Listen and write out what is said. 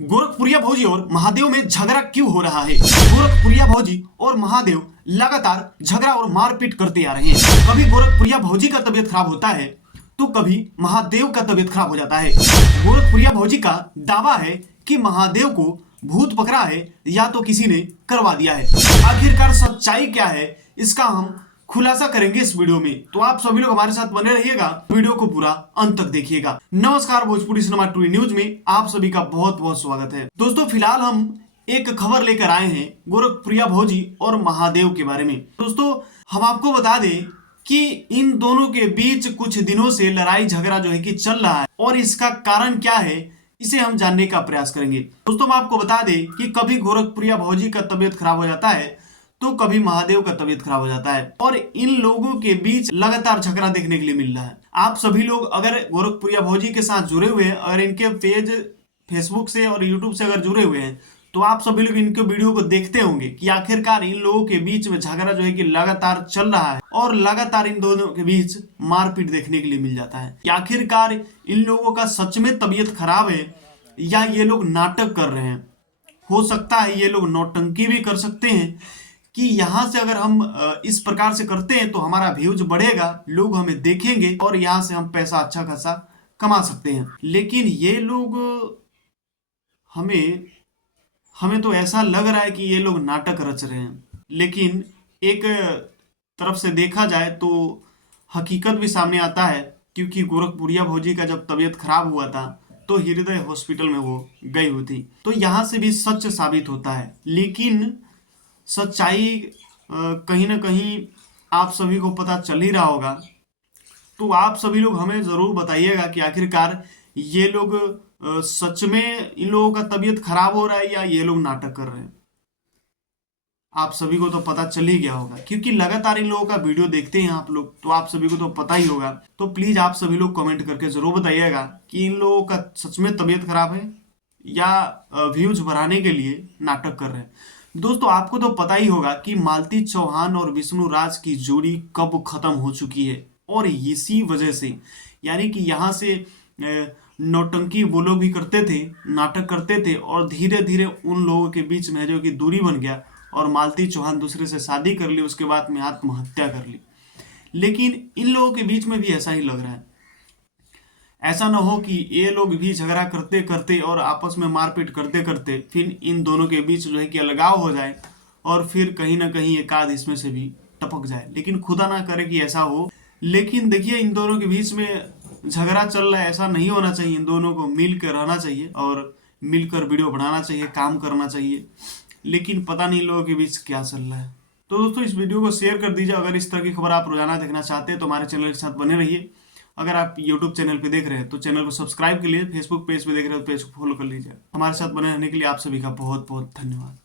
गोरखपुरिया भौजी और महादेव में झगड़ा क्यों हो रहा है? गोरखपुरिया भौजी और महादेव लगातार झगड़ा और मारपीट करते आ रहे हैं। कभी गोरखपुरिया भौजी का तबीयत खराब होता है तो कभी महादेव का तबीयत खराब हो जाता है। गोरखपुरिया भौजी का दावा है कि महादेव को भूत पकड़ा है या तो किसी ने करवा दिया है। आखिरकार सच्चाई क्या है, इसका हम खुलासा करेंगे इस वीडियो में। तो आप सभी लोग हमारे साथ बने रहिएगा, वीडियो को पूरा अंत तक देखिएगा। नमस्कार, भोजपुरी सिनेमा टू न्यूज में आप सभी का बहुत बहुत स्वागत है। दोस्तों, फिलहाल हम एक खबर लेकर आए हैं गोरखपुरिया भौजी और महादेव के बारे में। दोस्तों, हम आपको बता दें कि इन दोनों के बीच कुछ दिनों से लड़ाई झगड़ा जो है कि चल रहा है और इसका कारण क्या है, इसे हम जानने का प्रयास करेंगे। दोस्तों, हम आपको बता दें कि कभी गोरखपुरिया भौजी का तबीयत खराब हो जाता है तो कभी महादेव का तबीयत खराब हो जाता है और इन लोगों के बीच लगातार झगड़ा देखने के लिए मिल रहा है। आप सभी लोग अगर गोरखपुरिया भौजी के साथ जुड़े हुए हैं, अगर इनके पेज फेसबुक से और यूट्यूब से अगर जुड़े हुए हैं, तो आप सभी लोग इनके वीडियो को देखते होंगे कि आखिरकार इन लोगों के बीच में झगड़ा जो है कि लगातार चल रहा है और लगातार इन दोनों के बीच मारपीट देखने के लिए मिल जाता है। कि आखिरकार इन लोगों का सच में तबीयत खराब है या ये लोग नाटक कर रहे हैं। हो सकता है ये लोग नौटंकी भी कर सकते हैं कि यहाँ से अगर हम इस प्रकार से करते हैं तो हमारा व्यूज बढ़ेगा, लोग हमें देखेंगे और यहाँ से हम पैसा अच्छा खासा कमा सकते हैं। लेकिन ये लोग हमें तो ऐसा लग रहा है कि ये लोग नाटक रच रहे हैं। लेकिन एक तरफ से देखा जाए तो हकीकत भी सामने आता है, क्योंकि गोरखपुरिया भौजी का जब तबीयत खराब हुआ था तो हृदय हॉस्पिटल में वो गई हुई थी, तो यहाँ से भी सच साबित होता है। लेकिन सच्चाई कहीं ना कहीं आप सभी को पता चल ही रहा होगा। तो आप सभी लोग हमें जरूर बताइएगा कि आखिरकार ये लोग सच में इन लोगों का तबीयत खराब हो रहा है या ये लोग नाटक कर रहे हैं। आप सभी को तो पता चल ही गया होगा, क्योंकि लगातार इन लोगों का वीडियो देखते हैं आप लोग, तो आप सभी को तो पता ही होगा। तो प्लीज आप सभी लोग कमेंट करके जरूर बताइएगा कि इन लोगों का सच में तबीयत खराब है या व्यूज बढ़ाने के लिए नाटक कर रहे हैं। दोस्तों, आपको तो पता ही होगा कि मालती चौहान और विष्णु राज की जोड़ी कब खत्म हो चुकी है और इसी वजह से, यानी कि यहाँ से नौटंकी वो लोग भी करते थे, नाटक करते थे और धीरे धीरे उन लोगों के बीच में जो कि दूरी बन गया और मालती चौहान दूसरे से शादी कर ली, उसके बाद में आत्महत्या कर ली। लेकिन इन लोगों के बीच में भी ऐसा ही लग रहा है। ऐसा ना हो कि ये लोग भी झगड़ा करते करते और आपस में मारपीट करते करते फिर इन दोनों के बीच जो है कि अलगाव हो जाए और फिर कहीं ना कहीं एक आध इसमें से भी टपक जाए। लेकिन खुदा ना करे कि ऐसा हो। लेकिन देखिए, इन दोनों के बीच में झगड़ा चल रहा है, ऐसा नहीं होना चाहिए। इन दोनों को मिल कर रहना चाहिए और मिलकर वीडियो बनाना चाहिए, काम करना चाहिए। लेकिन पता नहीं लोगों के बीच क्या चल रहा है। तो दोस्तों, इस वीडियो को शेयर कर दीजिए। अगर इस तरह की खबर आप रोजाना देखना चाहते हैं तो हमारे चैनल के साथ बने रहिए। अगर आप YouTube चैनल पे देख रहे हैं तो चैनल को सब्सक्राइब के लिए, फेसबुक पेज पे देख रहे हो तो पेज को फॉलो कर लीजिए। हमारे साथ बने रहने के लिए आप सभी का बहुत बहुत धन्यवाद।